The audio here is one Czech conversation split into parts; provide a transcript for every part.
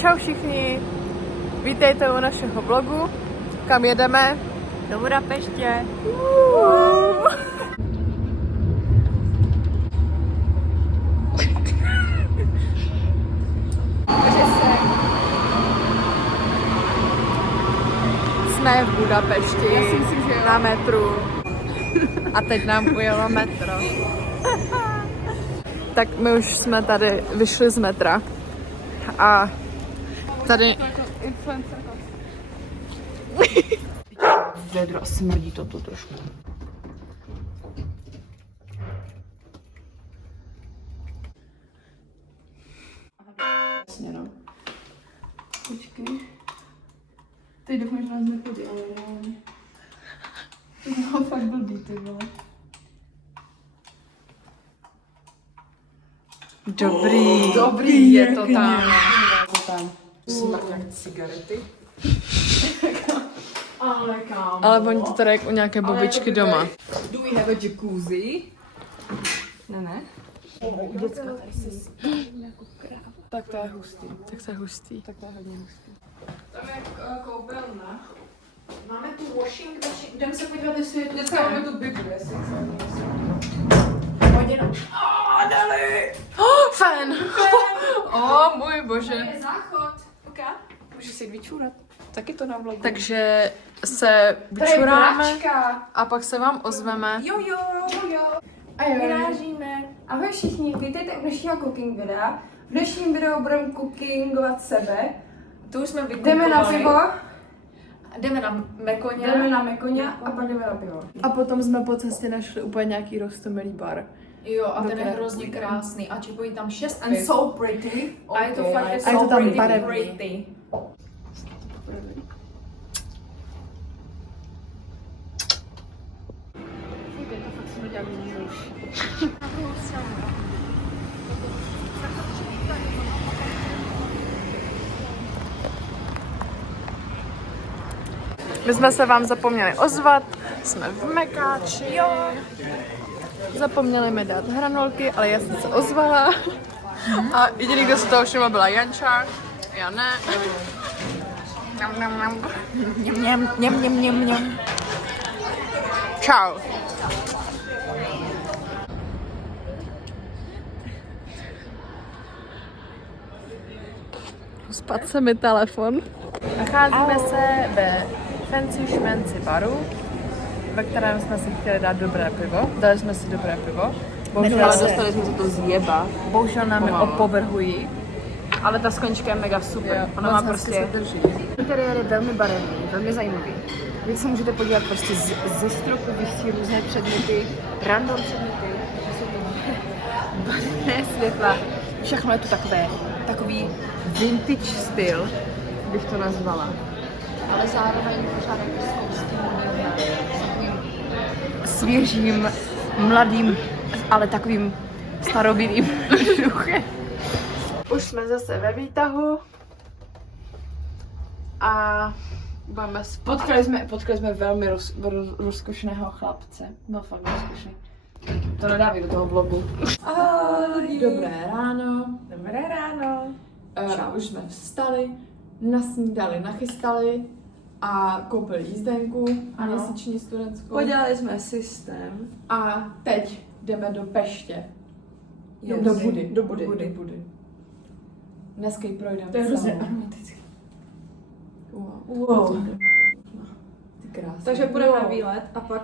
Čau všichni, vítejte u našeho vlogu. Kam jedeme? Do Budapeště. Jsme v Budapešti. Já si myslím, že jo. Na metru. A teď nám ujelo metro. Tak my už jsme tady vyšli z metra. A tady... Vedro, smrdí to tu trošku. Jasně, no. Počkej. Teď doufám, že nás nechodí, ale reálně. To bylo fakt blbý, ty vole. Dobrý je to tam. Smrt jak cigarety. Ale kámo. Ale voní to tady jak u nějaké babičky doma. Do we have a jacuzzi? Ne. Děcka tady se spí jako kráva. Tak to je hustý. Tak to je hustý. Tak to je hodně hustý. Tam je koupelna. Máme tu washing machine. Jdeme se podívat, jestli je tu. Dneska máme tu Bibli, jestli hodinu. Dali! Fan! Můj bože. Je záchod. Ok. Můžeš si vyčůrat. Taky to na vlogu. Takže se vyčuráme a pak se vám ozveme. Jo. A jo. Vyrážíme. Ahoj všichni, vítejte u dnešního cooking videa. V dnešním videu budeme cookingovat sebe. Tu už jsme Jdeme na pivo. Jdeme na Mekoně. Jdeme na Mekoně a pak jdeme na pivo. A potom jsme po cestě našli úplně nějaký roztomilý bar. Jo, a ten je Dobré. hrozně krásný. A čekují tam 6 And piv. so pretty. A je to fakt A je to so tam pretty, barevný. pretty. My jsme se vám zapomněli ozvat, jsme v Mekáči. Jo. Zapomněli mi dát hranolky, ale já jsem se ozvala. A jediný, kdo se toho všiml, byla Janča. Já ne. Něm. Čau. Spadl se mi telefon. Nacházíme se ve Fancy Schmancy baru, ve kterém jsme si chtěli dát dobré pivo. Dali jsme si dobré pivo. Bohužel, Dostali jsme se to zjeba. bohužel nám je opovrhují. Ale ta sklenička je mega super. Jo, Ona moc má hezky prostě... se drží. Interiér je velmi barevný, velmi zajímavý. Vy se můžete podívat prostě ze stropu vyští různé předměty, random předměty, barevné světla. Všechno je tu takový vintage styl, bych to nazvala. Ale zároveň pořád jako s takovým svěžím, mladým, ale takovým starobylým duchem. Už jsme zase ve výtahu a budeme spát. Potkali jsme velmi rozkošného chlapce. Byl fakt rozkošný. To nedávají do toho vlogu. Ahoj. Dobré ráno. Dobré ráno. Už jsme vstali, nasnídali, nachystali a koupili jízdenku měsíční studentskou. Podělali jsme systém. A teď jdeme do Peště. Yes. Do Budy. Dneska ji projdeme. To je hrozně celou. aromatické. Wow. Ty krásný. Takže půjdeme na výlet a pak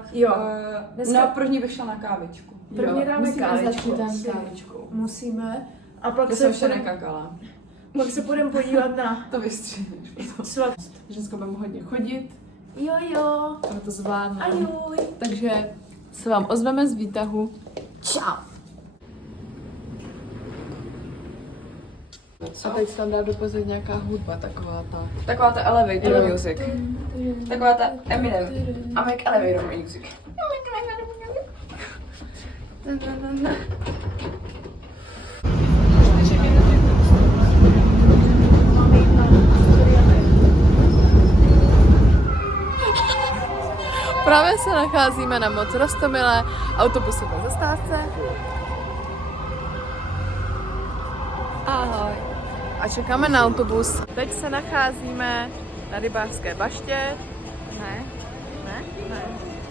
dneska první bych šla na kávičku. První dáme musíme kávičku. začít kávičkou. Musíme. A pak To se jsem ještě půjdeme nekakala. podívat na To vystřihneš. svat. Dneska budeme hodně chodit, Jo. ale to zvládneme. Ajuj. Takže se vám ozveme z výtahu. Čau. A teď se tam dá dopozit nějaká hudba, Taková ta elevator music. Taková ta Eminem. I make elevator music. Právě se nacházíme na moc Roztomilé autobusové zastávce. Ahoj. a čekáme na autobus. Teď se nacházíme na Rybářské baště. Ne?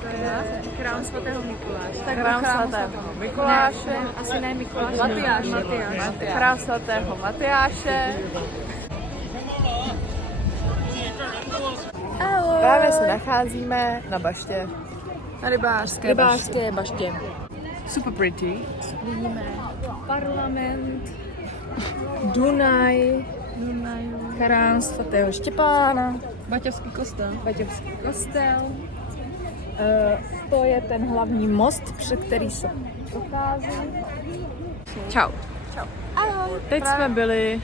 To je Chrám svatého Mikuláše. Chrám svatého Mikuláše. Ne, asi ne Mikuláše. Matyáše. Chrám svatého Matyáše. Právě se nacházíme na baště. Na Rybářské baště. Super pretty. Vidíme parlament, Dunaj, chrám svatého Štěpána, Baťovský kostel. Baťovský kostel. To je ten hlavní most, přes který se prochází. Čau. Ahoj. Teď jsme byli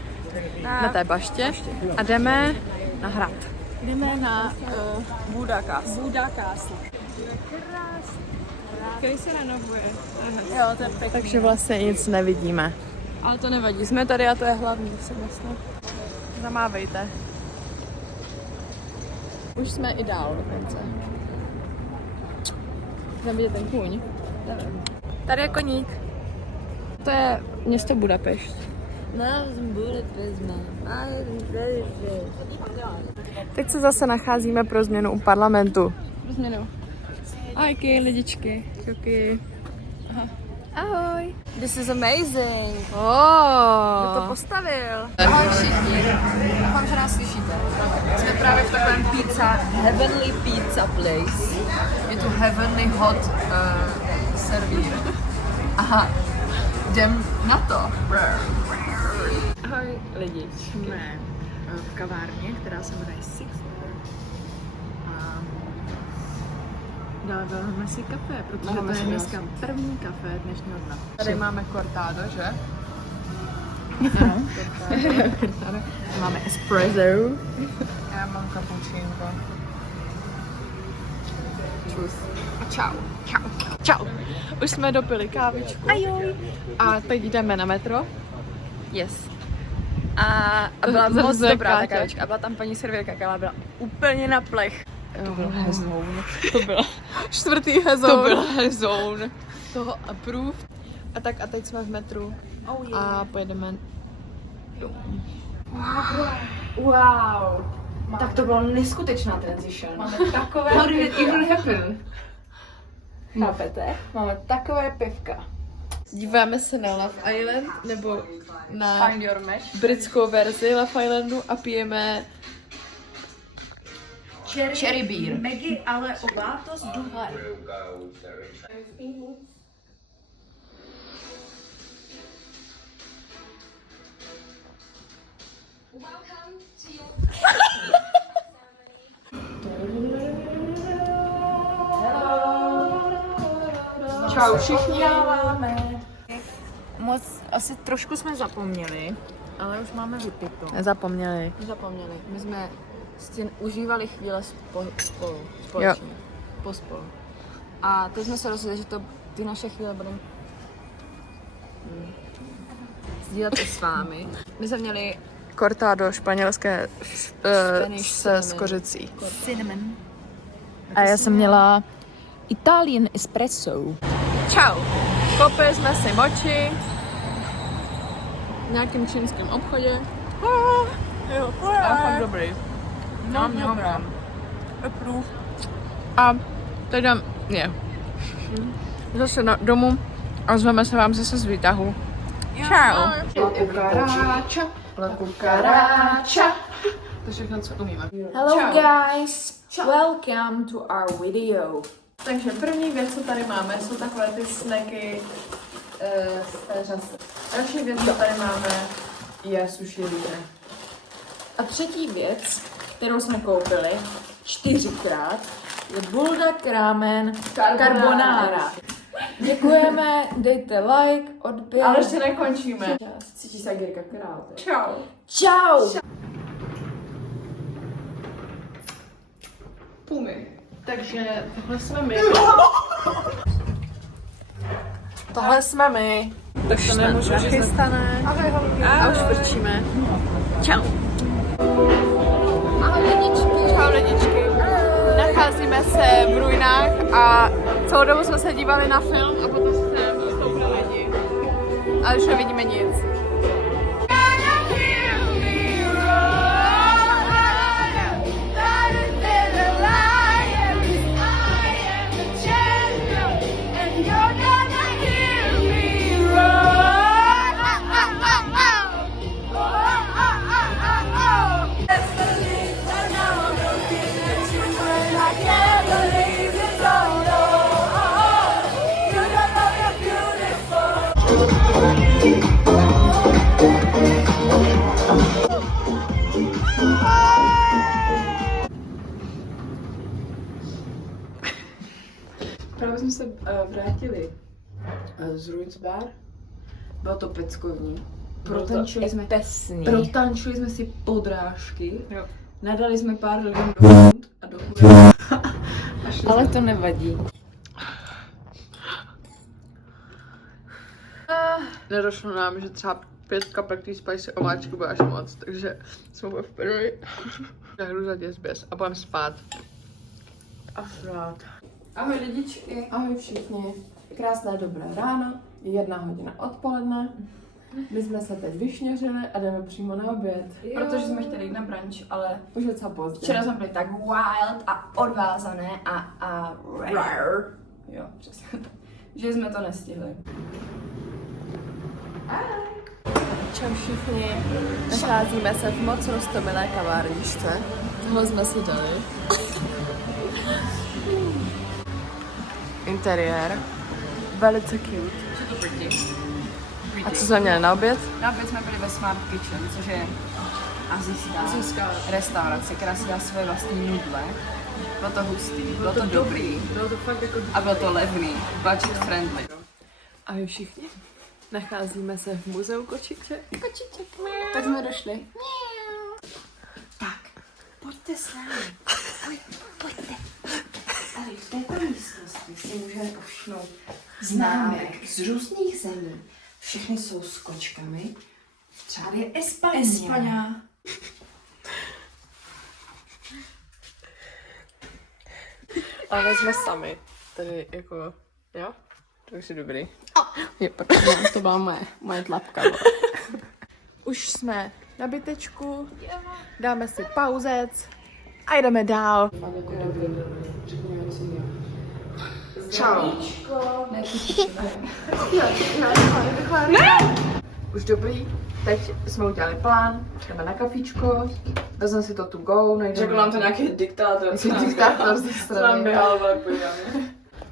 na té baště a jdeme na hrad. Jdeme na Buda Castle. Který se renovuje. Jo, to je pěkný. Takže vlastně nic nevidíme. Ale to nevadí, jsme tady a to je hlavní, si myslím. Zamávejte. Už jsme i dál dokonce. Tam vidět ten kůň. Tady je koník. To je město Budapešť. Teď se zase nacházíme pro změnu u parlamentu. Pro změnu. Ajky, lidičky, čoky. Ahoj. This is amazing. Kdo to postavil? Ahoj všichni. Doufám, že nás slyšíte. Jsme právě v takovém Heavenly Pizza Place. Je tu Heavenly Hot servír. Aha, jdem na to. Ahoj lidi, jsme v kavárně, která se jmenuje Six. A dáváme si kafe, protože to je dneska první kafe dnešního dne. Tady máme cortado, že? Máme espresso. Já mám cappuccino. Čus. A čau. Čau. Už jsme dopili kávičku. A teď jdeme na metro. Yes. A byla moc dobrá ta kávička. A byla tam paní servírka, která byla úplně na plech. To byl hezoun. To byl čtvrtý hezoun. To byl hezoun. Toho approved. A teď jsme v metru. A pojedeme domů. Wow. Tak to byla neskutečná transition. Máme takové How did it even happen? Chápete? Máme takové pivka. Díváme se na Love Island, nebo na Find your match. britskou verzi Love Islandu a pijeme Cherry beer. Maggie, ale obáto z Duhaj. čau všichni. Moc, asi trošku jsme zapomněli, ale už máme vypito. Nezapomněli. Zapomněli. My jsme si užívali chvíle společně. Pospolu. A teď jsme se rozhodli, že ty naše chvíle budeme sdílet i s vámi. My jsme měli Cortado španělské Spanish se cinnamon. kořicí. Cinnamon. A já jsem měla Italian espresso. Čau. Koupili jsme si moči v nějakém čínském obchodě. A fakt dobrý. Approved. A teď jdem, zase domů a zveme se vám zase z výtahu. Čau. La cucaracha. To všechno, co umíme. Hello guys, welcome to our video. Takže první věc, co tady máme, jsou takové ty snacky z té řasy. Další věc, co tady máme, je sushi lídr. A třetí věc, kterou jsme koupili 4krát, je buldak ramen carbonara. Děkujeme, dejte like, odběr. Ale ještě nekončíme. Cítí se jak Jirka Král. Čau. Čau! Pumy. Takže tohle jsme my. Tohle jsme my. Už to nemůžu chystané. A už vrčíme. Čau. Ahoj lidičky. Čau lidičky. Nacházíme se v ruinách a celou dobu jsme se dívali na film a potom jsme vstoupili lidi. Ale už nevidíme nic. Právě jsme se vrátili z Ruins Bar. Bylo to peckovní. Protančili jsme si podrážky. Jo. Nadali jsme pár lidem do fond a do chuda. Ale to nevadí. Nedošlo nám, že třeba 5 kapek tý spicy omáčky bude až moc, takže jsme v první. Hru za děsběs a budeme spát. Až rád. Ahoj lidičky, ahoj všichni. Krásné dobré ráno, je 1 hodina odpoledne. My jsme se teď vyšněřili a jdeme přímo na oběd. Protože jsme chtěli jít na brunch, ale Už je docela pozdě. včera jsme byli tak wild a odvázané a rare. Jo, přesně tak. Že jsme to nestihli. Čau všichni, nacházíme se v moc roztomilé kavárničce. Tohle jsme si dali. Interiér. Velice cute. A co jsme měli na oběd? Na oběd jsme byli ve Smart Kitchen, což je asijská restaurace, která si dá své vlastní nudle. Bylo to hustý, bylo to dobrý. Bylo to fakt jako... A bylo to levný, budget friendly. Ahoj všichni, nacházíme se v muzeu kočiček. Tak jsme došli. Tak, pojďte s námi. Pojďte. Ale v této místnosti si můžeme povšimnout známek z různých zemí. Všechny jsou s kočkami. Třeba je España. Ale jsme sami. Tady jako, jo? To už je dobrý. To byla moje tlapka. Už jsme na bytečku, dáme si pauzec a jdeme dál. Čau. Už dobrý. Teď jsme udělali plán, jdeme na kafičko, vezmeme si to to go, najdeme... Řekl nám to nějaký diktátor. Diktátor ze strany. běhal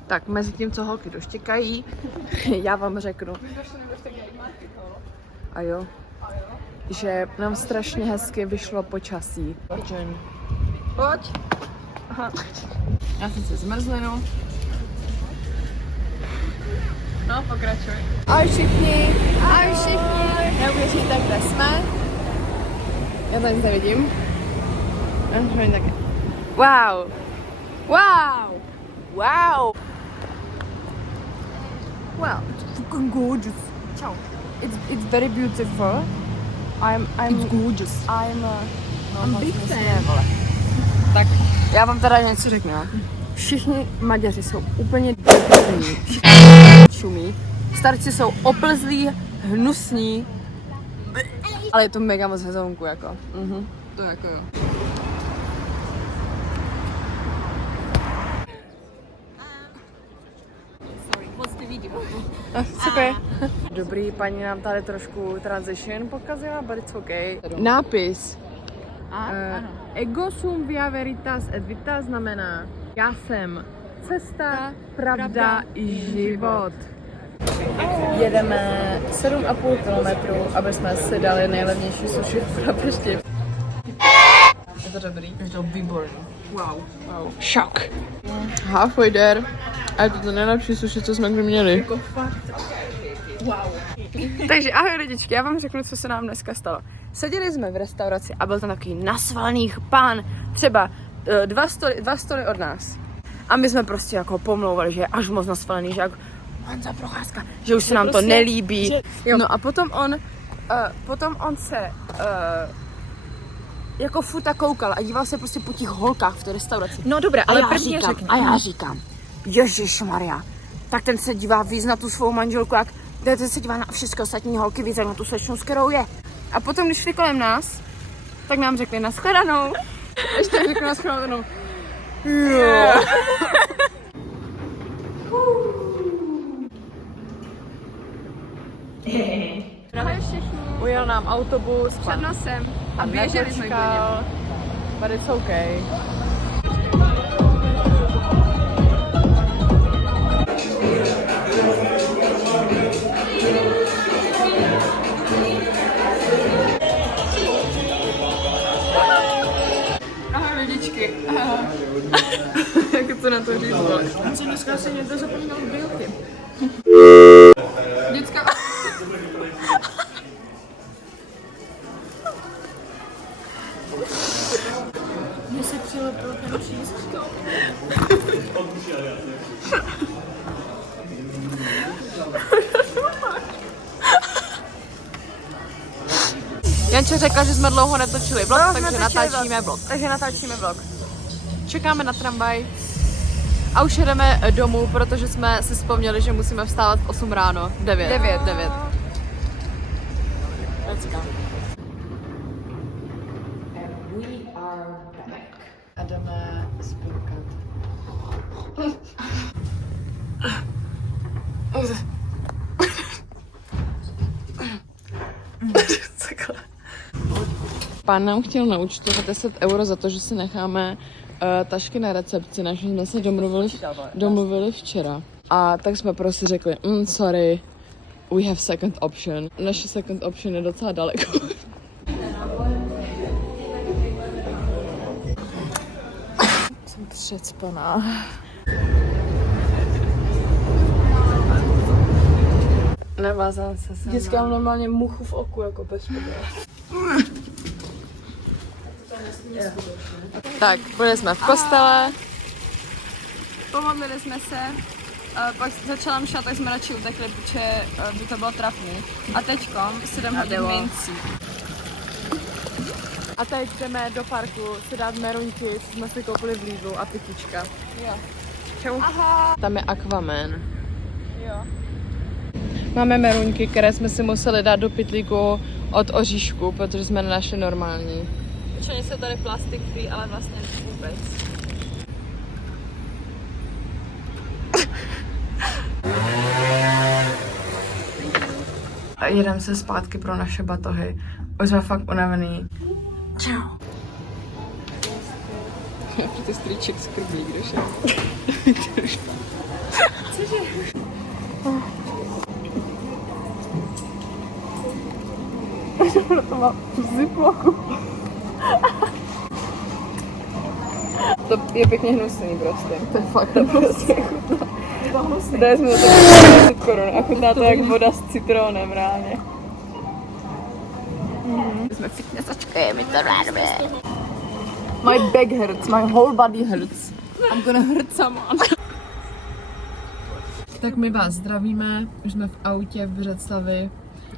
Tak mezi tím, co holky doštěkají, já vám řeknu. A jo. Že nám strašně hezky vyšlo počasí. Pojď. Aha. Já jsem se zmrzlinu. No, pokračuj. Ahoj všichni, ahoj všichni. Neuvěříte, kde jsme. Já to nic nevidím. Taky. Wow. Wow. Wow. Wow, it's fucking gorgeous. Ciao. It's very beautiful. It's gorgeous. I'm big fan. Tak, já vám teda něco řeknu. Všichni Maďaři jsou úplně debilní. Všichni šumí. Starci jsou oplzlí, hnusní. Ale je to mega moc hezonku, jako. To jako jo. Okay. Dobrý, paní nám tady trošku transition pokazila, but it's okay. Nápis. Ego sum via veritas et vita znamená já jsem cesta, pravda i život. Jedeme 7,5 kilometru, aby jsme si dali nejlevnější sushi v Budapešti. Je to dobrý? Je to výborný. Wow. Šok. Halfway there. A je to ten nejlepší sushi, co jsme kdy měli. Jako Takže ahoj lidičky, já vám řeknu, co se nám dneska stalo. Seděli jsme v restauraci a byl tam takový nasvalený pán, třeba dva stoly od nás. A my jsme prostě jako pomlouvali, že je až moc nasvalený, že jako Honza Procházka, že už se nám prostě to nelíbí. Že... No a potom on se jako futa koukal a díval se prostě po těch holkách v té restauraci. No dobré, ale první řekne. A já říkám, Ježišmarja, tak ten se dívá víc na tu svou manželku, jak ten se dívá na všechny ostatní holky víc, jak na tu slečnu, s kterou je. A potom, když šli kolem nás, tak nám řekli nashledanou. Ještě řekli nashledanou. Jo. Ahoj všichni. Ujel nám autobus před nosem a běželi jsme po něm. But it's okay. Jak to na to říct, vole? On se dneska asi někdo zapomněl bylky. Děcka... Mně se přilepil ten přístup. Janča řekla, že jsme dlouho netočili vlog, takže natáčíme vlog. Čekáme na tramvaj a už jedeme domů, protože jsme si vzpomněli, že musíme vstávat v 8 ráno. 9. Let's go. A jdeme spinkat. Pán nám chtěl naúčtovat 10 € za to, že si necháme tašky na recepci, než jsme se domluvili včera. A tak jsme prostě řekli, sorry, we have second option. Naše second option je docela daleko. Jsem předspaná. Nevázám se sama. Vždycky mám normálně muchu v oku, jako bez prdele. Tak, byli jsme v kostele. Pomodlili jsme se, pak začala mša, tak jsme radši utekli, protože by to bylo trapný. A teďkom si jdem hodit mincí. A teď jdeme do parku si dát meruňky, co jsme si koupili v Lidlu a pitička. Jo. Čau. Aha. Tam je Aquaman. Jo. Máme meruňky, které jsme si museli dát do pytlíku od oříšku, protože jsme nenašli normální. Oni jsou tady plastic free, ale vlastně vůbec. A jedeme se zpátky pro naše batohy. Už jsme fakt unavený. Čau. Ty strýček skrbí, kdo šel. Cože? To má ziploku. To je pěkně hnusný prostě. To je fakt prostě chutná. Dali jsme za to 10 korun a chutná to jak voda s citrónem reálně. Jsme fitnessačky, my to rádi. My back hurts, my whole body hurts. I'm gonna hurt someone. Tak my vás zdravíme, už jsme v autě v Břeclavi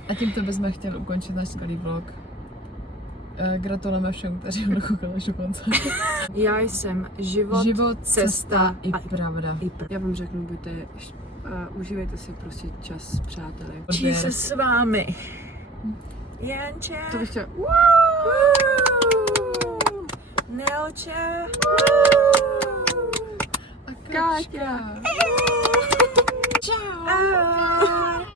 a tímto bychom chtěli ukončit náš skvělý vlog. Gratulujeme všem, kteří ho dokoukali až do konce. Já jsem život, cesta i pravda. Já vám řeknu, buďte, užívejte si prostě čas s přáteli. Učí se s vámi. Janče. To bych chtěla. Nelče. A Káťa. Čau.